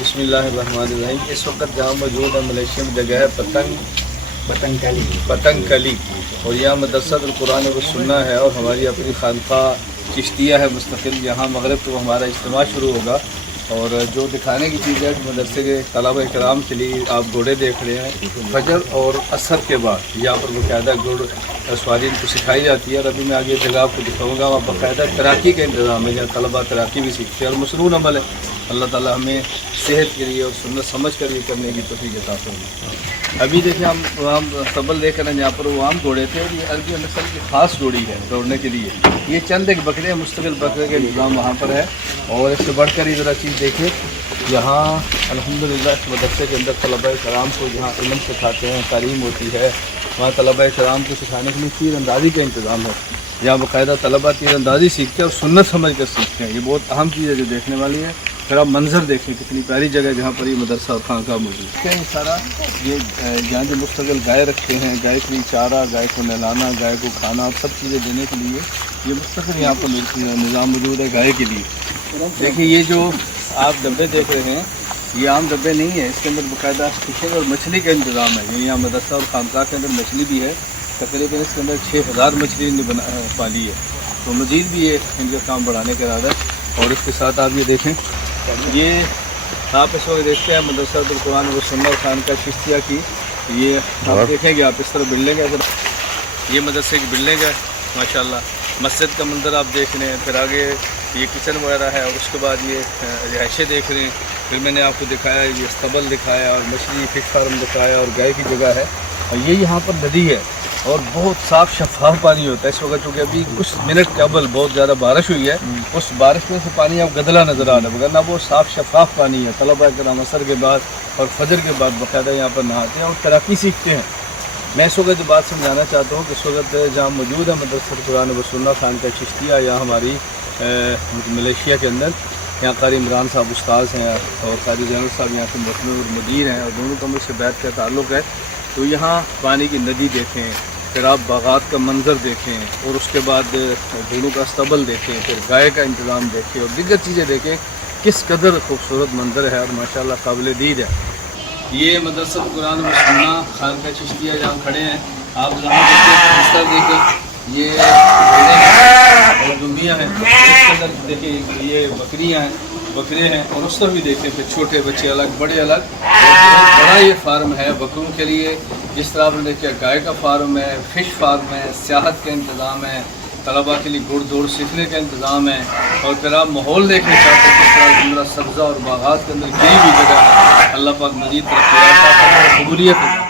بسم اللہ الرحمن الرحیم۔ اس وقت جہاں موجود ہے ملیشیا میں جگہ ہے پتنگ کلی، اور یہاں مدرسہ القرآن و سنہ ہے، اور ہماری اپنی خانقاہ چشتیہ ہے مستقل۔ یہاں مغرب کو ہمارا اجتماع شروع ہوگا، اور جو دکھانے کی چیز ہے مدرسے کے طلبہ کرام کے لیے آپ گھوڑے دیکھ رہے ہیں۔ فجر اور عصر کے بعد یہاں پر باقاعدہ گھوڑ سواری کو سکھائی جاتی ہے، اور ابھی میں آگے جگہ آپ کو دکھاؤں گا۔ وہاں باقاعدہ تیراکی کا انتظام ہے، جہاں طلبہ تیراکی بھی سیکھتے ہیں، اور مصنون عمل ہے۔ اللہ تعالیٰ ہمیں صحت کے لیے اور سنت سمجھ کر یہ کرنے کی توفیق عطا فرمائے۔ ابھی دیکھیں ہم وہاں سبل دیکھ رہے ہیں، جہاں پر وہ عام گھوڑے تھے، اور یہ عربی نسل کی خاص گھوڑی ہے دوڑنے کے لیے۔ یہ چند ایک بکرے مستقل بکرے کا انتظام وہاں پر ہے، اور اس سے بڑھ کر ادھر چیز دیکھیں، یہاں الحمدللہ اس مدرسے کے اندر طلبہ کرام کو جہاں علم سکھاتے ہیں، تعلیم ہوتی ہے، وہاں طلبہ کرام کو سکھانے کے لیے تیر اندازی کا انتظام ہے۔ یہاں باقاعدہ طلبہ تیر اندازی سیکھتے ہیں اور سنت سمجھ کر سیکھتے ہیں۔ یہ بہت اہم چیز ہے جو دیکھنے والی ہے۔ پھر آپ منظر دیکھیں، کتنی پیاری جگہ جہاں پر یہ مدرسہ اور خانقاہ موجود ہے۔ یہ سارا یہ جہاں جو مستقل گائے رکھتے ہیں، گائے کے لیے چارہ، گائے کو نہلانا، گائے کو کھانا اور سب چیزیں دینے کے لیے یہ مستقل یہاں پر نظام موجود ہے گائے کے لیے۔ دیکھیے یہ جو آپ ڈبے دیکھ رہے ہیں، یہ عام ڈبے نہیں ہیں، اس کے اندر باقاعدہ فشنگ اور مچھلی کا انتظام ہے۔ یہاں مدرسہ اور خانقاہ کے اندر مچھلی بھی ہے، تقریباً اس کے اندر 6000 مچھلی پالی ہے، تو مزید بھی یہ ان کا کام بڑھانے کا ارادہ ہے۔ اور اس کے ساتھ آپ یہ دیکھیں، یہ آپ اس وقت دیکھتے ہیں مدرسہ القرآن و سنہ خانقاہ چشتیہ کی، یہ آپ دیکھیں گے، آپ اس طرح بلڈنگ ہے، یہ مدرسے کی بلڈنگ ہے ماشاءاللہ۔ مسجد کا منظر آپ دیکھ رہے ہیں، پھر آگے یہ کچن وغیرہ ہے، اور اس کے بعد یہ رہائشیں دیکھ رہے ہیں۔ پھر میں نے آپ کو دکھایا یہ استبل دکھایا، اور مچھلی فش فارم دکھایا، اور گائے کی جگہ ہے، اور یہ یہاں پر ندی ہے، اور بہت صاف شفاف پانی ہوتا ہے اس وقت، چونکہ ابھی کچھ منٹ قبل بہت زیادہ بارش ہوئی ہے، اس بارش میں سے پانی اب گدلا نظر آ رہا ہے، ورنہ وہ صاف شفاف پانی ہے۔ طلبہ کرام عصر کے بعد اور فجر کے بعد باقاعدہ یہاں پر نہاتے ہیں اور تیراکی سیکھتے ہیں۔ میں اس وقت جو بات سمجھانا چاہتا ہوں کہ اس وقت جہاں موجود ہے مدرسہ القرآن و سنہ خانقاہ چشتیہ، یا ہماری ملیشیا کے اندر، یہاں قاری عمران صاحب استاذ ہیں، اور قاری زینب صاحب یہاں کے محترم مدیر ہیں، اور دونوں کا مجھ سے بیعت کا تعلق ہے۔ تو یہاں پانی کی ندی دیکھیں، پھر آپ باغات کا منظر دیکھیں، اور اس کے بعد گھوڑوں کا استبل دیکھیں، پھر گائے کا انتظام دیکھیں، اور دیگر چیزیں دیکھیں، کس قدر خوبصورت منظر ہے، اور ماشاءاللہ قابل دید ہے۔ یہ مدرسہ القرآن و سنہ خانقاہ چشتیہ جہاں کھڑے ہیں، آپ جہاں دیکھیں یہ گھوڑے ہیں اور ڈومیاں ہیں، اس کے اندر دیکھیں یہ بکریاں ہیں، بکرے ہیں، اور اس طرح بھی دیکھیں پھر چھوٹے بچے الگ، بڑے الگ، بہت بڑا یہ فارم ہے بکروں کے لیے۔ جس طرح آپ نے دیکھا گائے کا فارم ہے، فش فارم ہے، سیاحت کا انتظام ہے، طلباء کے لیے گھڑ دوڑ سیکھنے کا انتظام ہے، اور پھر آپ ماحول دیکھنا چاہتے ہیں کس طرح زمرہ سبزہ اور باغات کے اندر کئی بھی جگہ ہے۔ اللہ پاک مزید ترقیات قبولیت